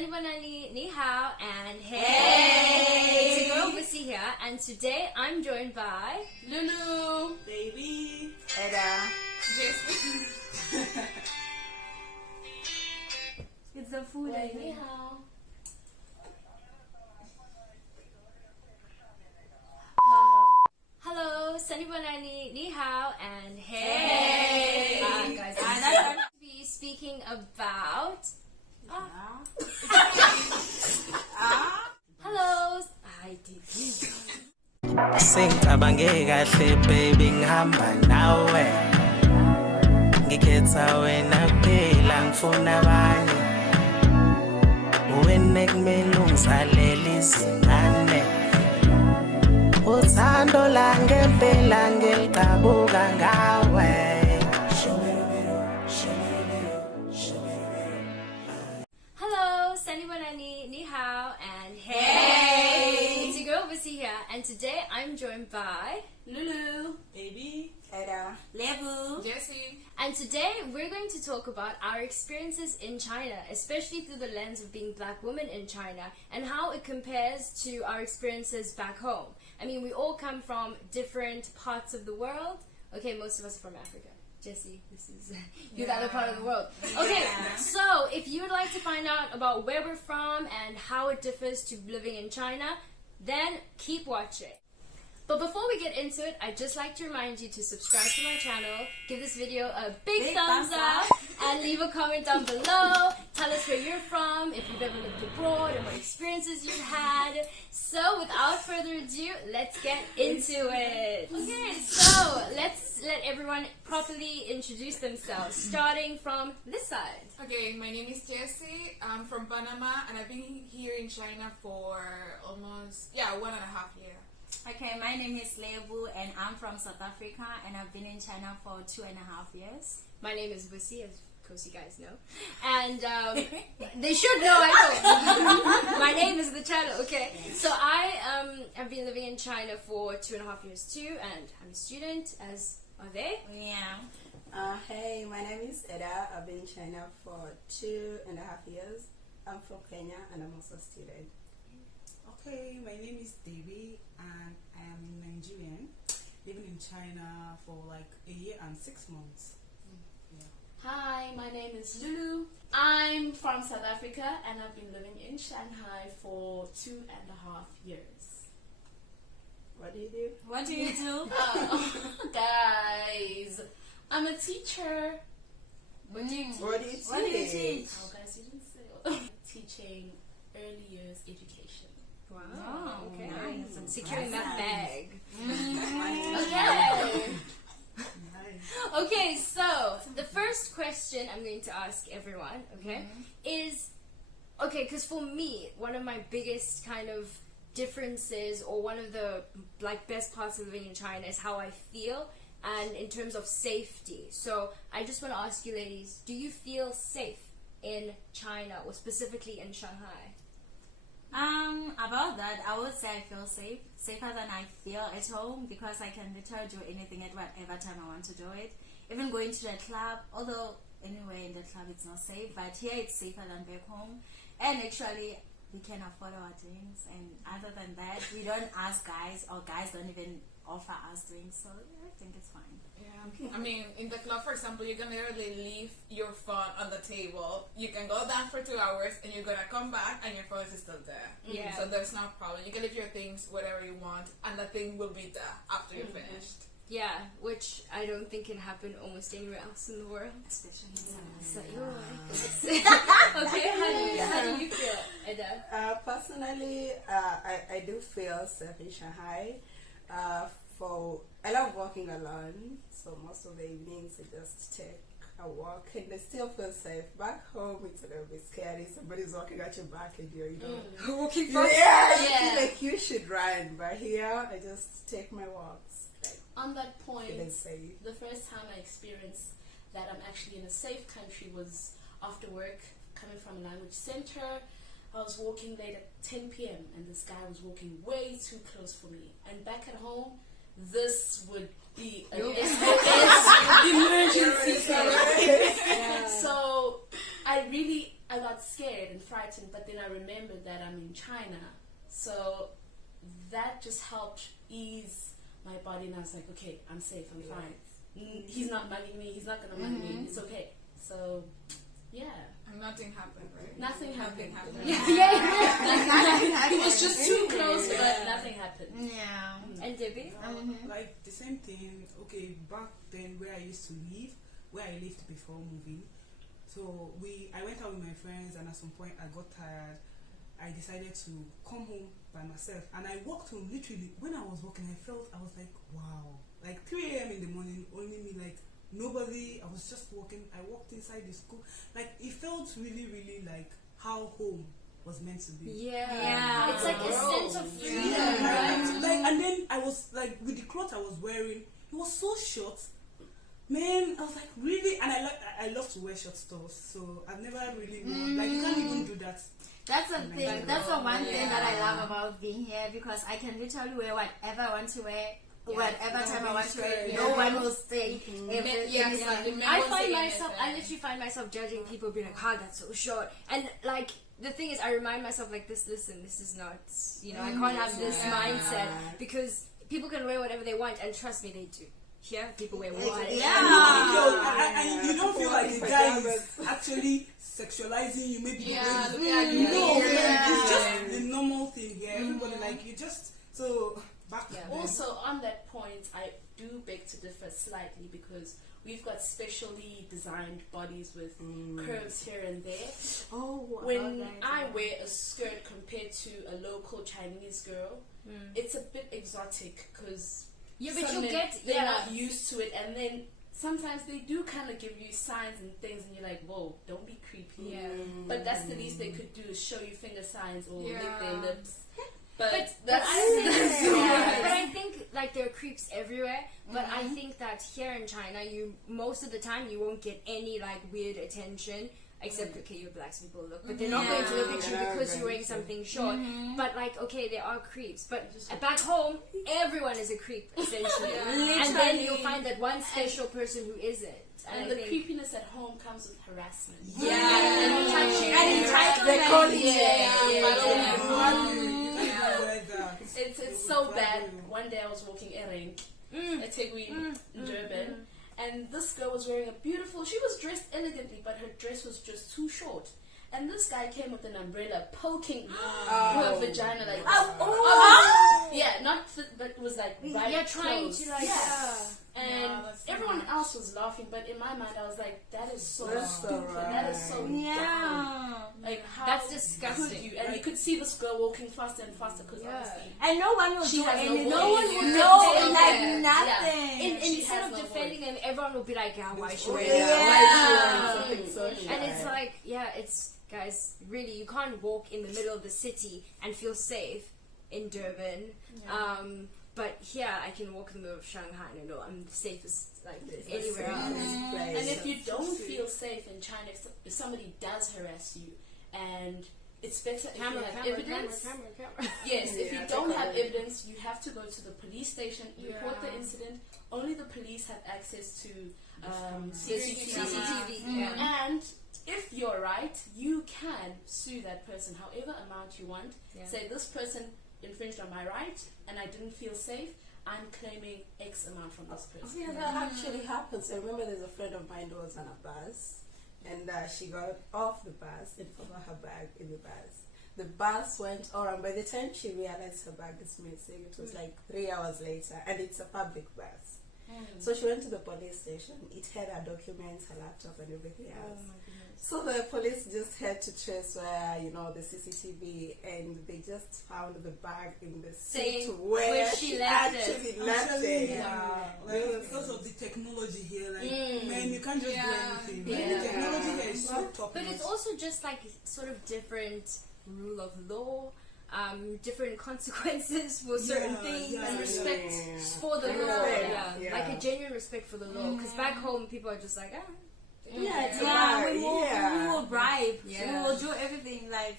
Sanibonani, ni hao, and hey! Hey! It's your girl Busi here, and today I'm joined by Lulu, Baby, Eda, Jason. it's the food. ni hao. Hello, Sanibonani, ni hao, and hey! Guys, I'm going to be speaking about. Hello, I did this. Sengicabange kahle baby ngihamba nawe ngikhetha wena kuphela ngifuna abanye wena kumele ungizalele izingane uthando la ngempela ngeliqhabuka ngawe. Hello, Sanibonani, ni hao, and hey! It's your girl Busi here, and today I'm joined by Lulu, Baby, Eda, Lebu, Jesse. and today we're going to talk about our experiences in China, especially through the lens of being black women in China and how it compares to our experiences back home. I mean, we all come from different parts of the world. Okay, most of us are from Africa. Jesse, this is you're the other part of the world. Okay, so if you would like to find out about where we're from and how it differs to living in China, then keep watching. But before we get into it, I'd just like to remind you to subscribe to my channel, give this video a big thumbs up, and leave a comment down below. Tell us where you're from, if you've ever lived abroad, and what experiences you've had. So without further ado, let's get into it. Okay, so let's let everyone properly introduce themselves, starting from this side. Okay, my name is Jessie. I'm from Panama and I've been here in China for almost 1.5 years. Okay, my name is Lebu and I'm from South Africa and I've been in China for 2.5 years. My name is Busi, as of course you guys know. And they should know, I know. My name is the channel, okay? So I have been living in China for 2.5 years too, and I'm a student, as are they? Yeah. Hey, my name is Eda. I've been in China for 2.5 years. I'm from Kenya and I'm also a student. Okay, my name is Devi and I am a Nigerian living in China for like 1 year and 6 months. Hi, my name is Lulu. I'm from South Africa and I've been living in Shanghai for 2.5 years. What do you do? What do you do? Guys, I'm a teacher. What do you teach? What do you teach? Oh, guys, you didn't say. Teaching early years education. Wow, Oh, okay. nice. Securing that bag. Okay. Nice. Okay, so the first question I'm going to ask everyone, okay, is, okay, because for me, one of my biggest kind of differences or one of the like best parts of living in China is how I feel and in terms of safety. So I just want to ask you ladies, do you feel safe in China or specifically in Shanghai? About that, I would say I feel safe, safer than I feel at home because I can literally do anything at whatever time I want to do it. Even going to the club, although anywhere in the club it's not safe, but here it's safer than back home. And actually, we can afford our drinks. And other than that, we don't ask guys, or guys don't even offer us drinks. So I think it's fine. Yeah. I mean, in the club, for example, you can literally leave your phone on the table. You can go down for 2 hours and you're gonna come back and your phone is still there. Yeah. So there's no problem. You can leave your things whatever you want and the thing will be there after you're finished. Yeah, which I don't think can happen almost anywhere else in the world. Especially in So South you're Africa. right. Okay, how do you feel, Eda? Personally, I do feel safe in Shanghai. I love walking alone, so most of the evenings I just take a walk and I still feel safe. Back home, it's a little bit scary. Somebody's walking at your back and you're, Walking you from feel like you should run. But here, I just take my walks. Like, On that point, feeling safe. the first time I experienced that I'm actually in a safe country was after work, coming from a language center. I was walking late at 10 p.m. and this guy was walking way too close for me. And back at home, this would be an SOS emergency. So I got scared and frightened, but then I remembered that I'm in China, so that just helped ease my body, and I was like, okay, I'm safe, I'm fine. He's not mugging me, he's not gonna mug me, it's okay. So yeah, And nothing happened, right? nothing happened. Yeah. He was just too close, but nothing happened. Yeah. And Debbie? Like the same thing. Okay, back then where I used to live, where I lived before moving. So I went out with my friends, and at some point I got tired. I decided to come home by myself, and I walked home. Literally, when I was walking, I was like, wow. Like 3 a.m. in the morning, only me, like nobody. I was just walking. I walked inside the school. Like it felt really, really like how home was meant to be. Yeah. It's like a sense of freedom, Yeah, right? like, and then I was like, with the clothes I was wearing, it was so short. Man, I was like, really? And I love to wear short stuff, so I've never really worn, like, you can't even do that. That's the thing. That's the one thing that I love about being here, because I can literally wear whatever I want to wear, whatever time I want to wear. No one will say anything. I literally find myself judging people, being like, "Oh, that's so short." And like the thing is, I remind myself like this. Listen, this is not. I can't have this mindset, because people can wear whatever they want, and trust me, they do. Here, people wear whatever. And you don't feel like the guy is actually sexualizing you. Maybe it's just the normal thing here. Everybody like you just so back. Also, on that point, I do beg to differ slightly, because we've got specially designed bodies with curves here and there. When I wear a skirt compared to a local Chinese girl, it's a bit exotic, because they're not used to it, and then sometimes they do kind of give you signs and things, and you're like, whoa, don't be creepy. But that's the least they could do, is show you finger signs or lick their lips. But I think like there are creeps everywhere. But I think that here in China, you most of the time you won't get any like weird attention. Except, okay, your black people look, but they're not going to look at you because you're wearing something short. But like, okay, there are creeps, but back home, everyone is a creep essentially. And then you'll find that one special person who isn't. And the creepiness at home comes with harassment. It's so bad. One day I was walking Ering, in Durban, and this girl was wearing she was dressed elegantly, but her dress was just too short. And this guy came with an umbrella poking her vagina like but it was like right trying close. to like And everyone else was laughing, but in my mind I was like, that is so stupid. That is so dumb. Like, how that's disgusting. could you? And you could see this girl walking faster and faster, because obviously and no one will do has anything. no one voice. will Yeah. like nothing. Instead of defending them, everyone will be like, why should we? And it's like, it's guys, really, you can't walk in the middle of the city and feel safe in Durban. But here, I can walk in the middle of Shanghai and I know I'm the safest like anywhere else. And if you don't feel safe in China, if somebody does harass you, and it's better if you have evidence. Yes, if you don't have evidence, you have to go to the police station, report the incident. Only the police have access to CCTV. And if you're right, you can sue that person however amount you want. Say, this person infringed on my right and I didn't feel safe, I'm claiming X amount from this person. Yeah, that actually happens. I remember there's a friend of mine who was on a bus, and she got off the bus and forgot her bag in the bus. The bus went on. By the time she realized her bag is missing, it was like 3 hours later, and it's a public bus. So she went to the police station. It had her documents, her laptop, and everything else. So the police just had to trace where, the CCTV, and they just found the bag in the seat where she actually left it. Because of the technology here, man, you can't just do anything. The technology here is so top. But it's also just like sort of different rule of law. Different consequences for certain things, and respect for the law. Like a genuine respect for the law. Because back home, people are just like, we will bribe. We will do everything like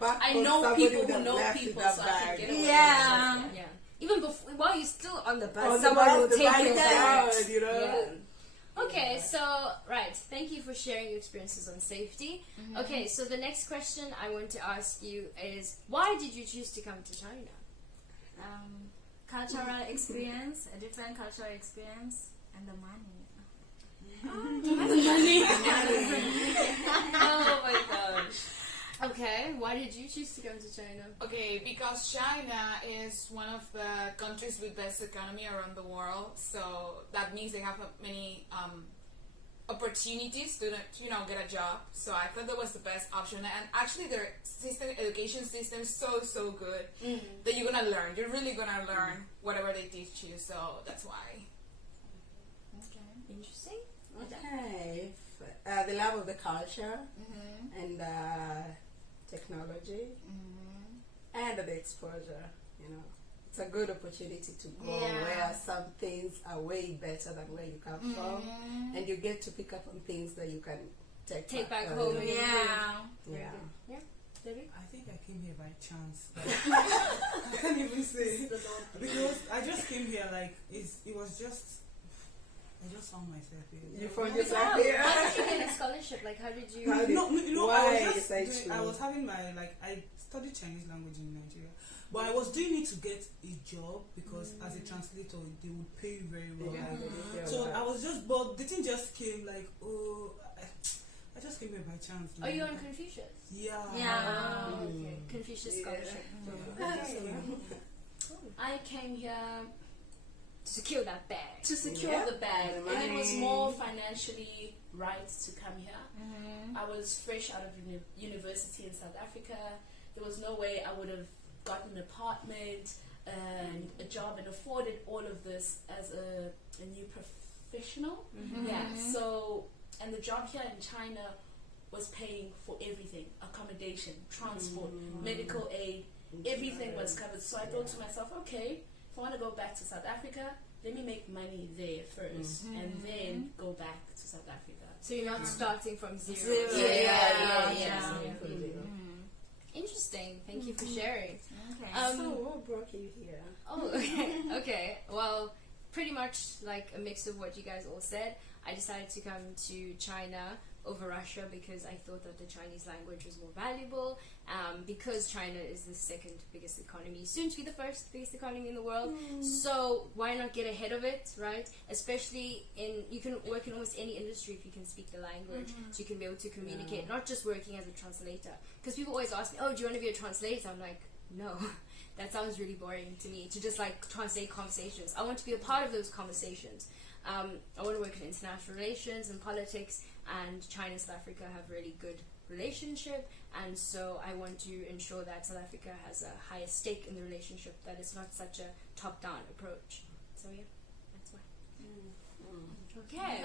back I home, know people who would know have people, left so that I bag. can get away even before, while you're still on the bus, On the someone bus, will the take bag your is bag. down, Okay, so right, thank you for sharing your experiences on safety. Okay, so the next question I want to ask you is, why did you choose to come to China? Cultural experience, a different cultural experience, and the money. Oh my gosh. Okay, why did you choose to come to China? Okay, because China is one of the countries with best economy around the world, so that means they have many opportunities to get a job. So I thought that was the best option, and actually their education system is so good that you're gonna learn. You're really gonna learn whatever they teach you. So that's why. Interesting. Okay. The love of the culture and technology and the exposure, it's a good opportunity to go where some things are way better than where you come from, and you get to pick up on things that you can take back home. Yeah. Debbie? I think I came here by chance. I can't even say because I just came here it was just. I just found myself here. You found yourself here? How did you get a scholarship? Like, how did you... I was having I studied Chinese language in Nigeria, but I was doing it to get a job because as a translator, they would pay you very well. So I was but the thing just came I just came here by chance. Are you on Confucius? Yeah. Okay. Confucius scholarship. I came here to secure that bag. To secure the bag, the and it was money. more financially right to come here. I was fresh out of university in South Africa. There was no way I would have gotten an apartment and a job and afforded all of this as a new professional. Yeah. So, and the job here in China was paying for everything: accommodation, transport, medical aid, everything was covered. So I thought to myself, okay, if I want to go back to South Africa, let me make money there first and then go back to South Africa. So you're not starting from zero. Yeah. Interesting. Thank you for sharing. Okay. So what brought you here? Oh, okay. Okay. Well, pretty much like a mix of what you guys all said. I decided to come to China over Russia because I thought that the Chinese language was more valuable, because China is the second biggest economy, soon to be the first biggest economy in the world. So why not get ahead of it, right? Especially you can work in almost any industry if you can speak the language, so you can be able to communicate, not just working as a translator. Because people always ask me, oh, do you want to be a translator? I'm like, no. That sounds really boring to me, to just like translate conversations. I want to be a part of those conversations. I want to work in international relations and politics, and China and South Africa have really good relationship, and so I want to ensure that South Africa has a higher stake in the relationship, that it's not such a top-down approach. So yeah, that's why.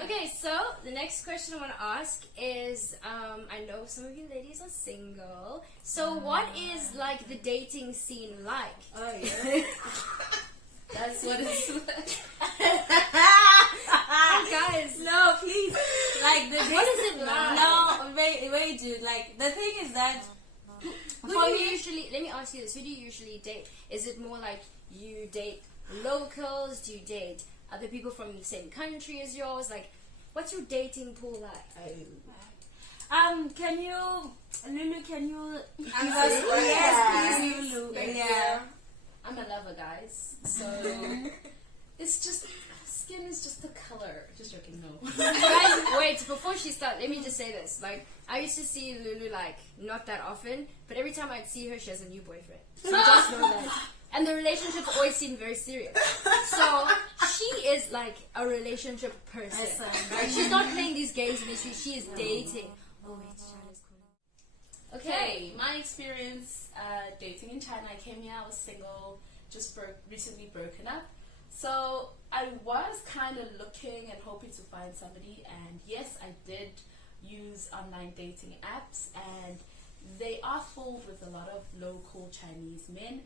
Okay, so the next question I want to ask is, I know some of you ladies are single, so what is like the dating scene like? Oh yeah. That's what it's like. Guys, No, please. Like what is it like? No, wait, dude. Like the thing is that Who do you usually, let me ask you this, who do you usually date? Is it more like you date locals? Do you date other people from the same country as yours? Like, what's your dating pool like? can you, Lulu? Can you? Yes, please, Lulu. Yeah. I'm a lover, guys. So it's just, skin is just the color. Just joking, no. Guys, wait, before she starts, let me just say this. Like, I used to see Lulu, like, not that often, but every time I'd see her, she has a new boyfriend. So just know that. And the relationships always seem very serious. So, she is, like, a relationship person. Right? She's not playing these games with me, she is dating. Oh, wait, China's cool. Okay, my experience dating in China. I came here, I was single, just recently broken up. So I was kind of looking and hoping to find somebody, and yes, I did use online dating apps, and they are filled with a lot of local Chinese men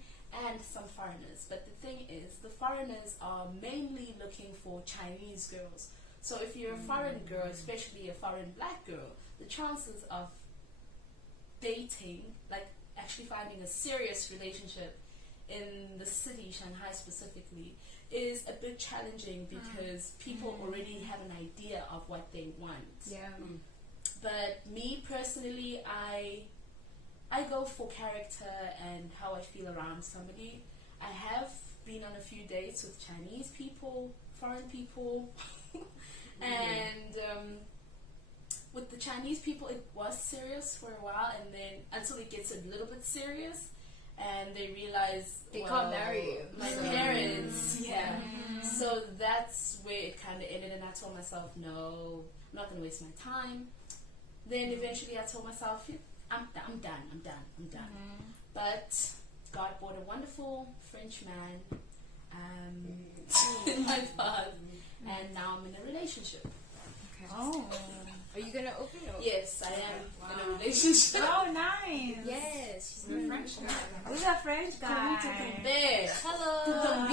and some foreigners. But the thing is, the foreigners are mainly looking for Chinese girls. So if you're a foreign girl, especially a foreign black girl, the chances of dating, like actually finding a serious relationship, in the city, Shanghai specifically, is a bit challenging because people already have an idea of what they want. Yeah. But me personally, I go for character and how I feel around somebody. I have been on a few dates with Chinese people, foreign people, and with the Chinese people it was serious for a while, and then until it gets a little bit serious and they realize They can't marry you. my parents, yeah. So that's where it kind of ended, and I told myself, no, I'm not going to waste my time. Then eventually I told myself, I'm done. But God brought a wonderful French man in my path, and now I'm in a relationship. Oh. Are you gonna open it? Yes, I am in a relationship. Oh, nice. Yes. The French guy. Who's a French guy? There. Hello.